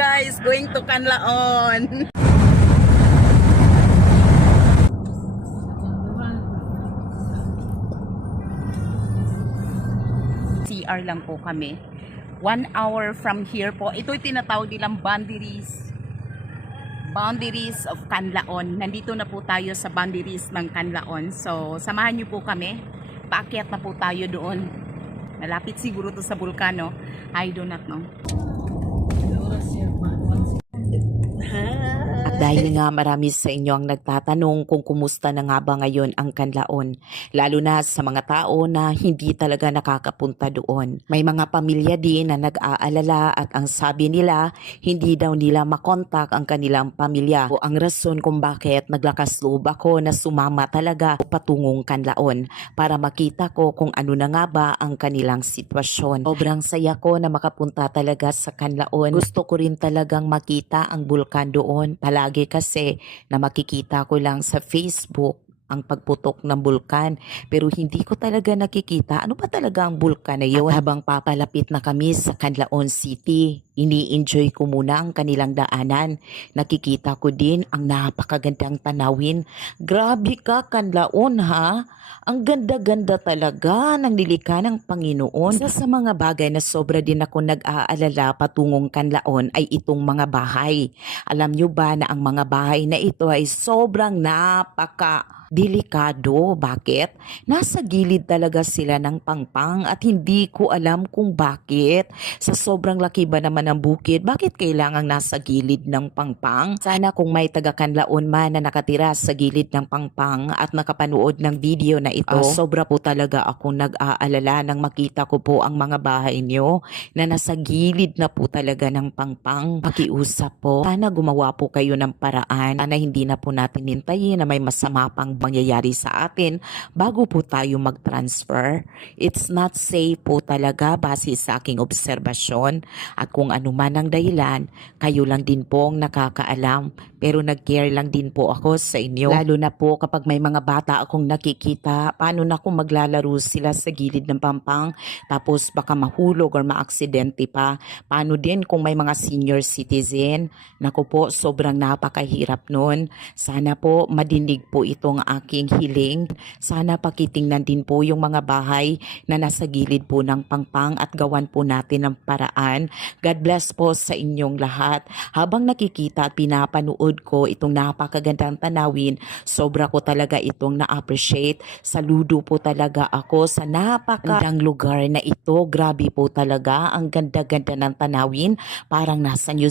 guys, going to Canlaon. CR lang po kami. 1 hour from here po. Ito'y tinatawag nilang boundaries of Canlaon. Nandito na po tayo sa boundaries ng Canlaon. So, samahan niyo po kami. Paakyat na po tayo doon. Malapit siguro to sa bulkano. I do not know. At dahil nga marami sa inyo ang nagtatanong kung kumusta na nga ba ngayon ang Canlaon, lalo na sa mga tao na hindi talaga nakakapunta doon. May mga pamilya din na nag-aalala at ang sabi nila, hindi daw nila makontak ang kanilang pamilya. O ang rason kung bakit naglakas loob ako na sumama talaga patungong Canlaon para makita ko kung ano na nga ba ang kanilang sitwasyon. Sobrang saya ko na makapunta talaga sa Canlaon. Gusto ko rin talagang makita ang bulkan doon. Palagi kasi na makikita ko lang sa Facebook ang pagputok ng bulkan. Pero hindi ko talaga nakikita ano ba talaga ang bulkan na yun. At habang papalapit na kami sa Canlaon City, ini-enjoy ko muna ang kanilang daanan. Nakikita ko din ang napakagandang tanawin. Grabe ka Canlaon ha! Ang ganda-ganda talaga ng nilikha ng Panginoon. Isa sa mga bagay na sobra din ako nag-aalala patungong Canlaon ay itong mga bahay. Alam nyo ba na ang mga bahay na ito ay sobrang delikado. Bakit? Nasa gilid talaga sila ng pangpang at hindi ko alam kung bakit. Sa sobrang laki ba naman ng bukid, bakit kailangang nasa gilid ng pangpang? Sana kung may taga-Canlaon man na nakatira sa gilid ng pangpang at nakapanood ng video na ito, sobra po talaga akong nag-aalala nang makita ko po ang mga bahay nyo na nasa gilid na po talaga ng pangpang. Pakiusap po, sana gumawa po kayo ng paraan. Sana hindi na po natin hintayin na may masama pang mangyayari sa atin bago po tayo mag-transfer. It's not safe po talaga base sa aking obserbasyon at kung ano man ang dahilan, kayo lang din po ang nakakaalam pero nag-care lang din po ako sa inyo. Lalo na po kapag may mga bata akong nakikita, paano na kung maglalaro sila sa gilid ng pampang tapos baka mahulog or maaksidente pa. Paano din kung may mga senior citizen? Naku po, sobrang napakahirap nun. Sana po madinig po itong aking hiling. Sana pakitingnan din po yung mga bahay na nasa gilid po ng pangpang at gawan po natin ng paraan. God bless po sa inyong lahat. Habang nakikita at pinapanood ko itong napakagandang tanawin, sobra ko talaga itong na-appreciate. Saludo po talaga ako sa napakagandang lugar na ito. Grabe po talaga ang ganda-ganda ng tanawin. Parang nasa New